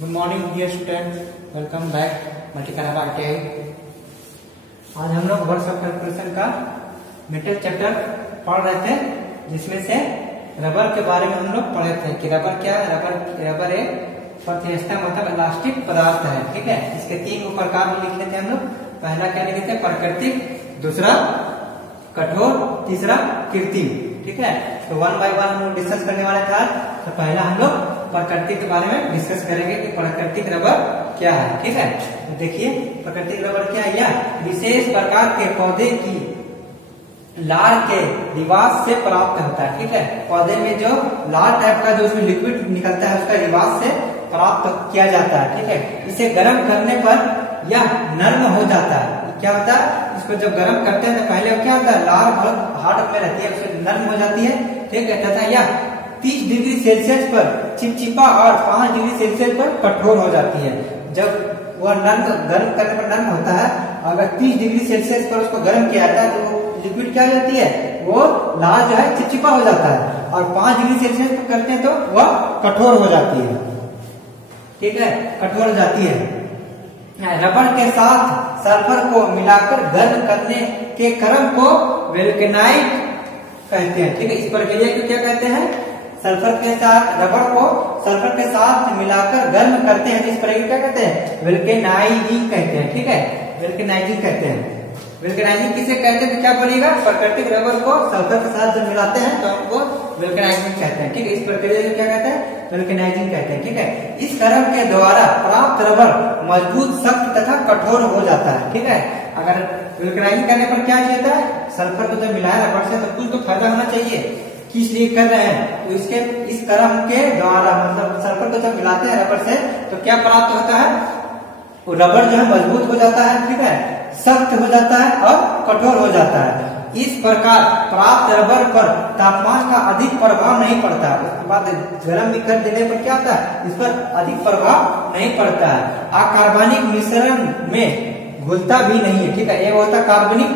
Good morning dear student, welcome back मल्टीकलाबा ITI। आज हम लोग वर्क्स ऑफ कैलकुलेशन का मेटल चैप्टर पढ़ रहे थे, जिसमें से रबर के बारे में हम लोग पढ़े थे कि रबर क्या है। रबर एक प्रतिष्ठा मतलब इलास्टिक पदार्थ है। ठीक है, इसके तीन प्रकार में लिख लेते हैं हम लोग। पहला क्या लिखे थे? प्राकृतिक, दूसरा कठोर, तीसरा कृत्रिम। ठीक है, तो वन बाय वन हम लोग डिस्कस करने वाले थे। तो पहला हम लोग प्राकृतिक के बारे में डिस्कस करेंगे कि प्राकृतिक रबर क्या है। ठीक है, तो देखिए प्राकृतिक रबर क्या है। यह विशेष प्रकार के पौधे की लार के रिवाज से प्राप्त होता है। ठीक है, पौधे में जो लार टाइप का जो उसमें लिक्विड निकलता है उसका रिवाज से प्राप्त किया जाता है। ठीक है, इसे गर्म करने पर यह नर्म हो जाता है। क्या होता है? इसको जब गर्म करते हैं तो पहले क्या होता है, लार बहुत हार्ड में रहती है, उससे नर्म हो जाती है। ठीक है, तथा यह 30 डिग्री सेल्सियस पर चिपचिपा और 5 डिग्री सेल्सियस पर कठोर हो जाती है। जब वह नर्म गर्म करने पर नर्म होता है, अगर 30 डिग्री सेल्सियस पर उसको गर्म किया जाता है तो लिक्विड क्या हो जाती है, वो लार जो है चिपचिपा हो जाता है। और 5 डिग्री सेल्सियस पर करते हैं तो वह कठोर हो जाती है। ठीक है, कठोर हो जाती है। रबर के साथ सल्फर को मिलाकर गर्म करने के क्रम को वल्केनाइट कहते हैं। ठीक है, इस प्रक्रिया को क्या कहते हैं? सल्फर के साथ रबर को सल्फर के साथ मिलाकर गर्म करते हैं, इस प्रक्रिया क्या कहते हैं? वल्केनाइजिंग कहते हैं। ठीक है, वल्केनाइजिंग कहते हैं। वल्केनाइजिंग किसे कहते हैं? तो क्या बोलिएगा? प्राकृतिक रबर को सल्फर के साथ जब मिलाते हैं तो हमको वल्केनाइजिंग कहते हैं। ठीक है, इस प्रक्रिया को क्या कहते हैं? वल्केनाइजिंग कहते हैं। ठीक है, इस क्रम के द्वारा प्राप्त रबर मजबूत, सख्त तथा कठोर हो जाता है। ठीक है, अगर वल्केनाइजिंग करने पर क्या चाहिए था? सल्फर को जब मिलाया रबर से तो कुछ तो फायदा होना चाहिए। किस लिए कर रहे हैं? तो इसके इस क्रम के द्वारा मतलब सल्फर को जब मिलाते हैं रबर से तो क्या प्राप्त होता है? वो रबर जो है मजबूत हो जाता है। ठीक है, सख्त हो जाता है और कठोर हो जाता है। इस प्रकार प्राप्त रबर पर तापमान का अधिक प्रभाव नहीं पड़ता। उसके बाद गर्म भी कर देने पर क्या होता है? इस पर अधिक प्रभाव नहीं पड़ता है। अकार्बनिक मिश्रण में घुलता भी नहीं है। ठीक है, एक होता कार्बनिक,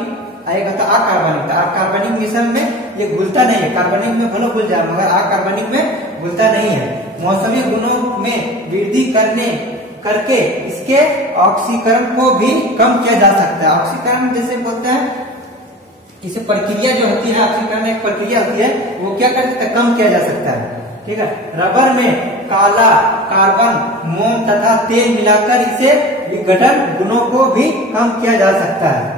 एक होता अकार्बनिक। अकार्बनिक मिश्रण में ये घुलता नहीं है। कार्बनिक में भले घुल जाए मगर अकार्बनिक में घुलता नहीं है। मौसमी गुणों में वृद्धि करके इसके ऑक्सीकरण को भी कम किया जा सकता है। ऑक्सीकरण जैसे बोलते हैं, इसे प्रक्रिया जो होती है, ऑक्सीकरण एक प्रक्रिया होती है, वो क्या कर सकता है? कम किया जा सकता है। ठीक है, रबर में काला कार्बन, मोम तथा तेल मिलाकर इसे विघटन गुणों को भी कम किया जा सकता है।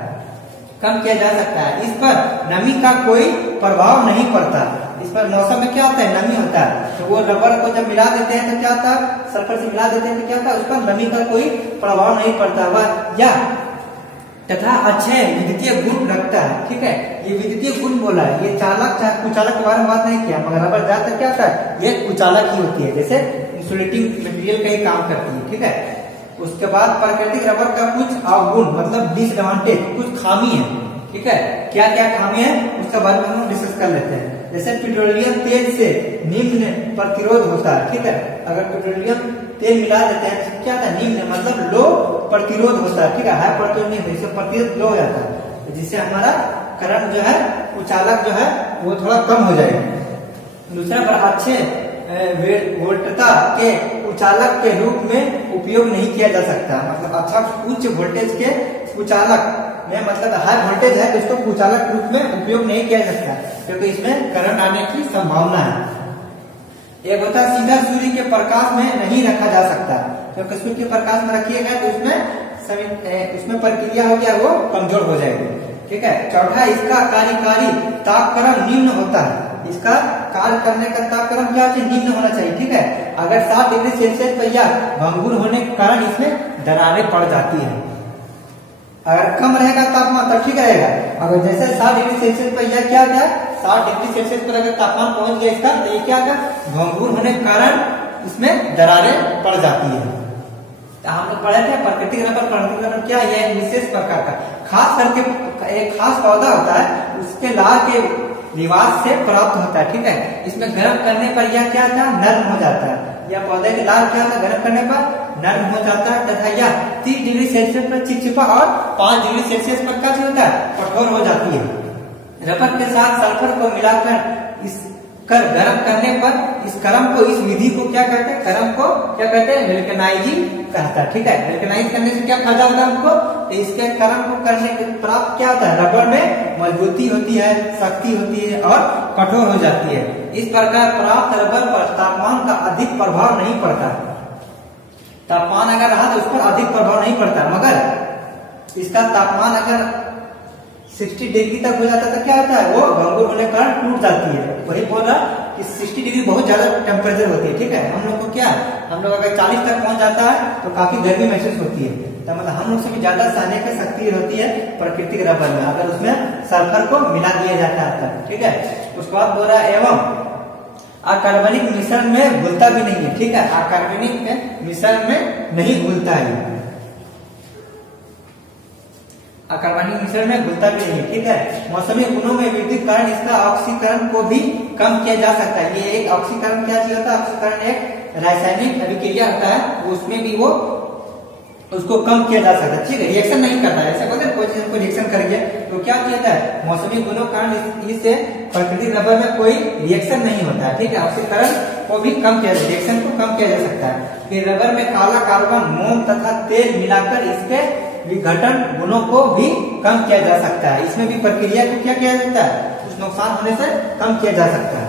कम किया जा सकता है। इस पर नमी का कोई प्रभाव नहीं पड़ता। इस पर मौसम में क्या होता है? नमी होता है। तो वो रबर को जब मिला देते हैं तो क्या होता है? सल्फर से मिला देते हैं तो क्या होता है? उस पर नमी का कोई प्रभाव नहीं पड़ता। वह या तथा अच्छे विद्युतीय गुण रखता है। ठीक है, ये विद्युतीय गुण बोला है। ये चालक कुचालक के बारे में बात नहीं किया, मगर रबर ज्यादातर क्या होता है? ये कुचालक ही होती है, जैसे इंसुलेटिंग मटेरियल का ही काम करती है। ठीक है, उसके बाद प्राकृतिक रबर का कुछ अवगुण मतलब डिसएडवांटेज, कुछ खामी है। ठीक है, क्या क्या खामी है उसके बारे में हम डिस्कस कर लेते हैं। जैसे पेट्रोलियम तेल से निम्न प्रतिरोध होता है। ठीक है, अगर पेट्रोलियम तेल मिला देते हैं तो क्या होता है? निम्न मतलब लो प्रतिरोध होता है। ठीक है, हाई प्रतिरोध नहीं, इससे प्रतिरोध लो हो जाता है, जिससे हमारा करंट जो है, कुचालक जो है वो थोड़ा कम हो जाएगा। दूसरा पर अच्छे वोल्टता के कुचालक के रूप में उपयोग नहीं किया जा सकता। मतलब अच्छा उच्च वोल्टेज के कुचालक में मतलब हाई वोल्टेज है तो इसको कुचालक रूप में उपयोग नहीं किया जा सकता, क्योंकि इसमें करंट आने की संभावना है। एक होता है सीधा सूर्य के प्रकाश में नहीं रखा जा सकता, क्योंकि सूर्य के प्रकाश में रखिएगा तो उसमें प्रक्रिया हो गया वो कमजोर हो जाएगी। ठीक है, चौथा इसका कार्यकारी तापक्रम निम्न होता है। इसका कार्य करने का तापक्रम क्या चाहिए? निम्न होना चाहिए। ठीक है, अगर 7 डिग्री सेल्सियस पर यह भंगुर होने के कारण इसमें दरारें पड़ जाती है। अगर कम रहेगा तापमान तब ठीक रहेगा। अगर जैसे 7 डिग्री सेल्सियस पर यह क्या 7 डिग्री सेल्सियस पर अगर तापमान पहुंच गया इसका, तो ये क्या भंगुर होने के कारण इसमें दरारें पड़ जाती है। तो हम लोग पढ़े थे प्राकृतिक रबर। प्राकृतिक रबर क्या है? एक विशेष प्रकार का खास करके एक खास पौधा होता है, उसके लार के रिवाज से प्राप्त होता है। ठीक है, इसमें गर्म करने पर यह क्या था? नर्म हो जाता है। यह पौधे के लार क्या था? गर्म करने पर नर्म हो जाता है तथा यह 30 डिग्री सेल्सियस पर चिपचिपा और 5 डिग्री सेल्सियस पर क्या होता है? कठोर हो जाती है। रबर के साथ सल्फर को मिलाकर गर्म करने पर इस क्रम को, इस विधि को क्या कहते हैं, क्रम को क्या कहते हैं, वल्केनाइजिंग कहता है। ठीक है, वल्केनाइज करने से क्या फायदा होता है हमको, तो इसके क्रम को करने के प्राप्त क्या होता है, रबड़ में मजबूती होती है, शक्ति होती है और कठोर हो जाती है। इस प्रकार प्राप्त रबड़ पर तापमान का अधिक प्रभाव नहीं पड़ता। तापमान अगर रहा तो उस पर अधिक प्रभाव नहीं पड़ता, मगर इसका तापमान अगर 60 डिग्री तक हो जाता तो क्या होता है, वो भंगुर होने के कारण टूट जाती है। वही बोल रहा कि 60 डिग्री बहुत ज्यादा टेम्परेचर होती है। ठीक है, हम लोग को क्या, हम लोग अगर 40 तक पहुंच जाता है तो काफी गर्मी महसूस होती है, तो मतलब हम लोग से भी ज्यादा सहने की शक्ति होती है प्राकृतिक रबर में, अगर उसमें सल्फर को मिला दिया जाता है। ठीक है, उसके बाद बोल रहा है एवं अकार्बनिक मिश्रण में घुलता भी नहीं है। ठीक है, अकार्बनिक मिश्रण में नहीं घुलता है, अकार्बनिक मिश्रण में घुलता भी नहीं। ठीक है, मौसमी गुणों में वृद्धि के कारण इसका ऑक्सीकरण को भी कम किया जा सकता है। ये एक ऑक्सीकरण क्या चीज होता है, ऑक्सीकरण एक रासायनिक अभिक्रिया होता है, उसमें भी वो उसको कम किया जा सकता है। ठीक है, रिएक्शन नहीं करता है, ऐसा बोलते हैं कोई चीज को रिएक्शन कर गया तो क्या किया जाता है, मौसमी गुणों के कारण इससे प्राकृतिक रबर में कोई रिएक्शन नहीं होता है। ठीक है, ऑक्सीकरण को भी कम किया, रिएक्शन को कम किया जा सकता है। फिर रबर में काला कार्बन, मोम तथा तेल मिलाकर इसके विघटन गुणों को भी कम किया जा सकता है। इसमें भी प्रक्रिया को क्या किया जाता है, कुछ नुकसान होने से कम किया जा सकता है।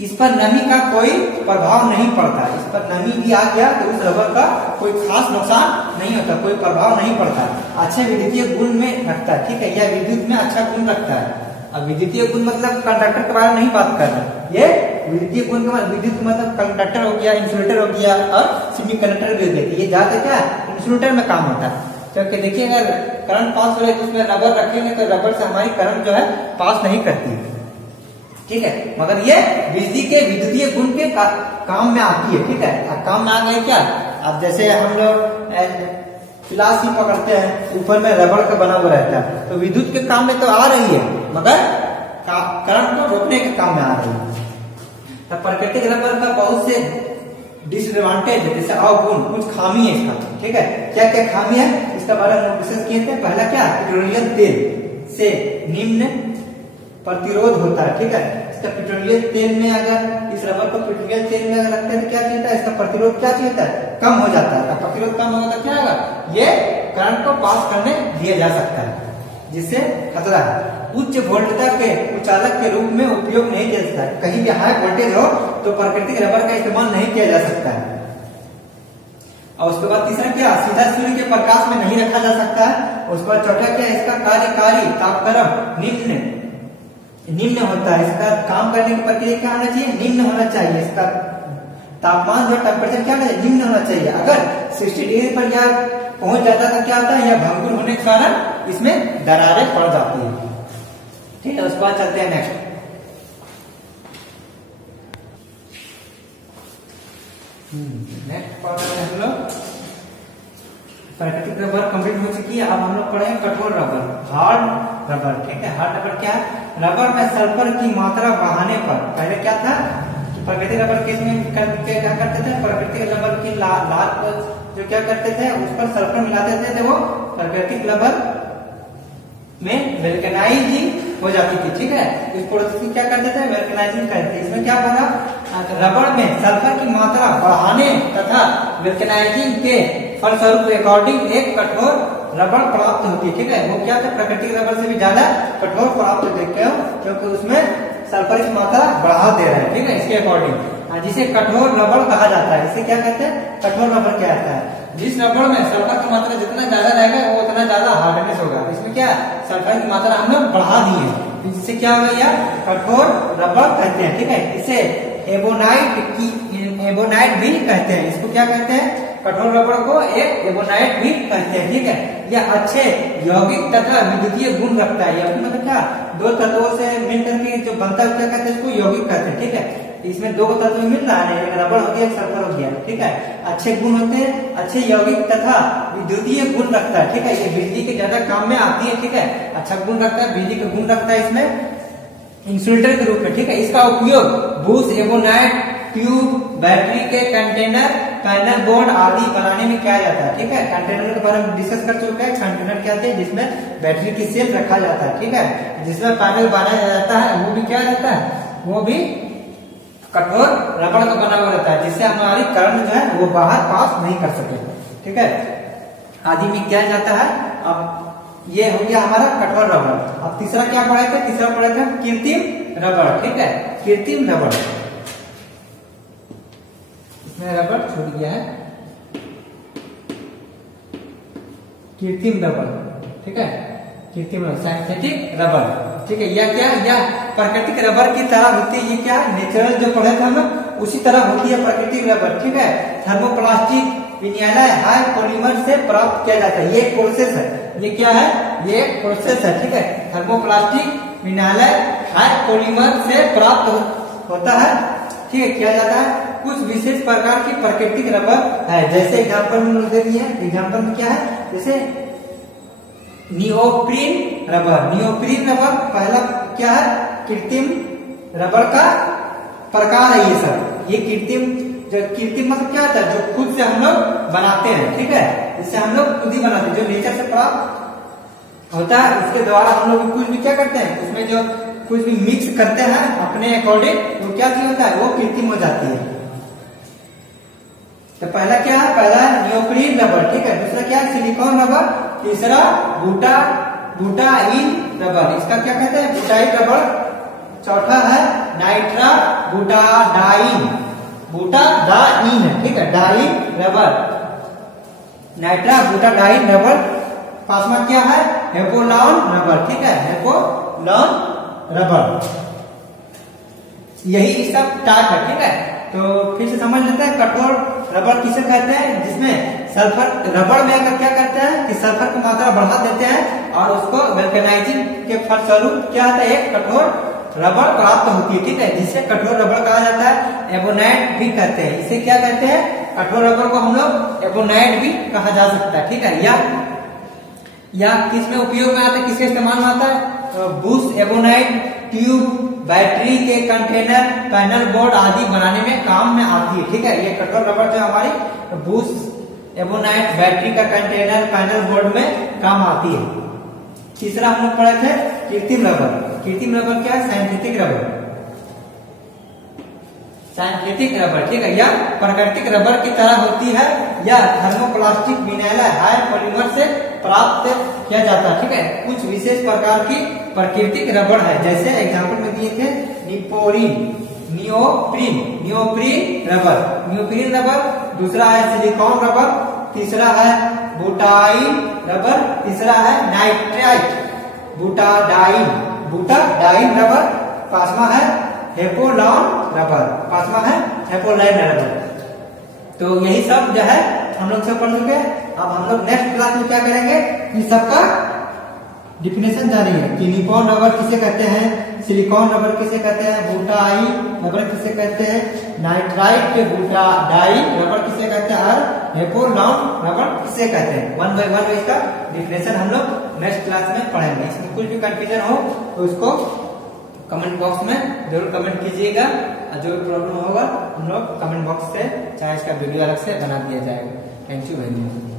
इस पर नमी का कोई प्रभाव नहीं पड़ता, इस पर नमी भी आ गया तो उस रबर का कोई खास नुकसान नहीं होता, कोई प्रभाव नहीं पड़ता। अच्छे विद्युतीय गुण में रखता है। ठीक है, यह विद्युत में अच्छा गुण रखता है। अब विद्युतीय गुण मतलब कंडक्टर के बारे में नहीं बात कर रहे, ये विद्युतीय गुण का विद्युत मतलब कंडक्टर हो गया, इंसुलेटर हो गया और सेमी कंडक्टर भी हो गया। ये ज्यादा क्या इंसुलेटर में काम होता है, क्योंकि देखिए अगर करंट पास हो रहा है तो उसमें रबर रखेंगे तो रबर से हमारी करंट जो है पास नहीं करती। ठीक है, मगर ये बिजली के विद्युतीय गुण के काम में आती है। ठीक है, काम में आ गए क्या, अब जैसे हम लोग फ्लास्क ही पकड़ते हैं, ऊपर में रबड़ का बना हुआ रहता है, तो विद्युत के काम में तो आ रही है, मगर करंट को रोकने के काम में आ रही है। तो प्राकृतिक रबर का बहुत से डिसएडवांटेज जैसे अवगुण, कुछ खामी है इसका। ठीक है, क्या क्या खामी है इसका बारे में डिस्कस किए थे। पहला क्या, पेट्रोलियम तेल से निम्न प्रतिरोध होता है। ठीक है, इसका पेट्रोलियम तेल में अगर इस रबर को पेट्रोलियम तेल में अगर रखते हैं तो क्या चीज है, इसका प्रतिरोध क्या चीज है, कम हो जाता है। प्रतिरोध कम होगा तो क्या होगा, ये करंट को पास करने दिया जा सकता है, जिससे खतरा है। उच्च वोल्टता के उचालक के रूप में उपयोग नहीं किया जाता है, कहीं भी हाई वोल्टेज हो तो प्राकृतिक रबर का इस्तेमाल नहीं किया जा सकता है। और उसके बाद तीसरा क्या, सीधा सूर्य के प्रकाश में नहीं रखा जा सकता है। उसके बाद चौथा क्या, इसका कार्यकारी तापक्रम निम्न होता है। इसका काम करने की प्रक्रिया क्या होना चाहिए, निम्न होना चाहिए। इसका तापमान जो टेम्परेचर क्या होना चाहिए, निम्न होना चाहिए। अगर 60 डिग्री पर यह पहुंच जाता है तो क्या होता है, यह भंगुर होने के कारण इसमें दरारें पड़ जाती है। ठीक है, उसके बाद चलते हैं नेक्स्ट। नेक्स्ट पढ़ते हैं हम लोग प्राकृतिक रबर कंप्लीट हो चुकी है। अब हम लोग पढ़ेंगे कठोर रबर, हार्ड रबर। ठीक है, हार्ड रबर क्या है, रबर में सल्फर की मात्रा बढ़ाने पर, पहले क्या था कि प्राकृतिक रबर केस में क्या करते थे, प्राकृतिक रबर की लाल जो क्या करते थे उस पर सल्फर मिलाते थे तो वो प्राकृतिक रबर में वल्केनाइजिंग हो जाती थी। ठीक है, इस प्रोसेस की क्या करते थे, वल्केनाइजिंग करते थे। इसमें क्या होगा, रबर में सल्फर की मात्रा बढ़ाने तथा वल्केनाइजिंग के फलस्वरूप अकॉर्डिंग एक कठोर रबर प्राप्त होती है। ठीक है, वो क्या था, प्राकृतिक रबर से भी ज्यादा कठोर प्राप्त देखते हो, क्योंकि उसमें सल्फर की मात्रा बढ़ा दे रहे हैं। ठीक है, इसके अकॉर्डिंग जिसे कठोर रबर कहा जाता है। इसे क्या कहते हैं, कठोर रबर क्या आता है, जिस रबर में सल्फर की मात्रा जितना ज्यादा रहेगा वो उतना ज्यादा हार्डनेस होगा। इसमें क्या सल्फर की मात्रा हम लोग बढ़ा दी है, इससे क्या होगा यार, कठोर रबर कहते हैं। ठीक है, इसे एबोनाइट भी कहते हैं। इसको क्या कहते हैं, कठोर रबर को एक एबोनाइट भी कहते हैं। ठीक है, यह अच्छे यौगिक तथा विद्युतीय गुण रखता है। यौगिक मतलब क्या, दो तत्वों से मिलकर के जो बनता है क्या कहते हैं, इसको यौगिक कहते हैं। ठीक है, इसमें दो तत्व मिल रहा है, एक रबर हो गया, एक सल्फर हो गया। ठीक है, अच्छे गुण होते हैं, अच्छे यौगिक तथा विद्युतीय गुण रखता है। ठीक है, ये बिजली के ज्यादा काम में आती है। ठीक है, अच्छा गुण रखता है, बिजली का गुण रखता है इसमें इंसुलेटर के रूप में। ठीक है, इसका उपयोग बूस, एबोनाइट, ट्यूब, बैटरी के कंटेनर, पैनल बोर्ड आदि बनाने में किया जाता है। ठीक है, कंटेनर के बारे में डिस्कस कर चुके हैं। कंटेनर क्या होते हैं, जिसमें बैटरी की सेल रखा जाता है। ठीक है, जिसमें पैनल बनाया जाता है, वो भी क्या रहता है, वो भी कठोर रबड़ का बना हुआ रहता है, जिससे हमारी करंट जो है वो बाहर पास नहीं कर सके। ठीक है, आदि में क्या जाता है। अब ये हो गया हमारा कठोर रबड़। अब तीसरा क्या पढ़े थे, तीसरा पढ़े थे कृत्रिम रबड़। ठीक है, कृत्रिम रबड़, इसमें रबड़ छूट गया है, कृत्रिम रबड़। ठीक है, कृत्रिम सिंथेटिक रबड़। ठीक है, यह क्या, यह प्राकृतिक रबर की तरह होती है। ये क्या नेचुरल जो पढ़े थे हम उसी तरह होती है प्राकृतिक रबर। ठीक है, थर्मोप्लास्टिक विनिलय हाई पॉलीमर से प्राप्त किया जाता है। ये एक प्रोसेस है, ये क्या है, ये एक प्रोसेस है। ठीक है, थर्मोप्लास्टिक विनिलय हाई पॉलीमर से प्राप्त होता है। ठीक है, किया जाता है। कुछ विशेष प्रकार की प्राकृतिक रबर है, जैसे एग्जाम्पल में दे दिए। एग्जाम्पल में क्या है, जैसे नियोप्रीन रबर। नियोप्रीन रबर पहला क्या है, कृत्रिम रबर का प्रकार है। ये सब ये कृत्रिम, जो कृत्रिम मतलब क्या होता है, जो खुद से हम लोग बनाते हैं। ठीक है, इससे हम लोग खुद ही बनाते हैं, जो नेचर से प्राप्त होता है उसके द्वारा हम लोग कुछ भी क्या करते हैं, उसमें जो कुछ भी मिक्स करते हैं अपने अकॉर्डिंग, वो क्या चीज होता है, वो कृत्रिम हो जाती है। तो पहला क्या है, पहला नियोप्रीन रबर। ठीक है, दूसरा क्या है, सिलिकॉन रबर। तीसरा बुटाइन रबर, इसका क्या कहते हैं, बुटाइन रबर। चौथा है नाइट्रा बुटाडाइन, बुटाडाइन। ठीक है, डाइन रबर, नाइट्रा बुटाडाइन रबर। पांचवा क्या है, हेपोलॉन रबर। ठीक है, हेपोलॉन रबर। यही इसका टाइप है। ठीक है, तो फिर से समझ लेते हैं, कठोर रबर किसे कहते हैं, जिसमें सल्फर, रबड़ में अगर क्या करते हैं कि सल्फर की मात्रा बढ़ा देते हैं और उसको वल्केनाइजिंग के फलस्वरूप क्या होता है, एक कठोर रबड़ प्राप्त होती है। ठीक है, जिसे कठोर रबड़ कहा जाता है। एबोनाइट भी कहते हैं, इसे क्या कहते हैं, कठोर रबड़ को हम लोग एबोनाइट भी कहा जा सकता है। ठीक है, या किस में उपयोग में आता है, किसके इस्तेमाल में आता है, बुश एबोनाइट ट्यूब, बैटरी के कंटेनर, पैनल बोर्ड आदि बनाने में काम में आती है। ठीक है, ये कठोर रबड़ जो हमारी बुश एबोनाइट, बैटरी का कंटेनर, पैनल बोर्ड में काम आती है। तीसरा हम लोग पढ़े थे कृत्रिम रबर। कृत्रिम रबर क्या है, सिंथेटिक रबर। सिंथेटिक रबर, ठीक है, यह प्राकृतिक रबर की तरह होती है। यह थर्मोप्लास्टिक विनिलय हाई पॉलीमर से प्राप्त किया जाता है। ठीक है, कुछ विशेष प्रकार की प्राकृतिक रबर है, जैसे एग्जाम्पल में दिए थे नियोप्रीन रबर, नियोप्रीन रबर। दूसरा है सिलिकॉन रबर। तीसरा है बुटाइन रबर। तीसरा है नाइट्राइट बुटाडाइन रबर। पांचवा है हेपोलॉन रबर। पांचवा है हेपोलाइन रबर। तो यही सब जो है हम लोग सब पढ़ चुके हैं। अब हम लोग नेक्स्ट क्लास में क्या करेंगे, इस सबका डिफिनेशन जानेंगे कि नियोप्रीन रबर किसे कहते हैं, सिलिकॉन रबर किसे कहते हैं, बुटाइन रबर किसे कहते हैं, नाइट्राइट के बुटाडाइन रबर किसे कहते हैं, और हेपोलॉन रबर किसे कहते हैं। वन बाय वन इसका डिफिनेशन हम लोग नेक्स्ट क्लास में पढ़ेंगे। इसमें कुछ भी कंफ्यूजन हो तो इसको कमेंट बॉक्स में जरूर कमेंट कीजिएगा, और जो भी प्रॉब्लम होगा हम लोग कमेंट बॉक्स से चाहे इसका वीडियो अलग से बना दिया जाएगा। Thank you very much.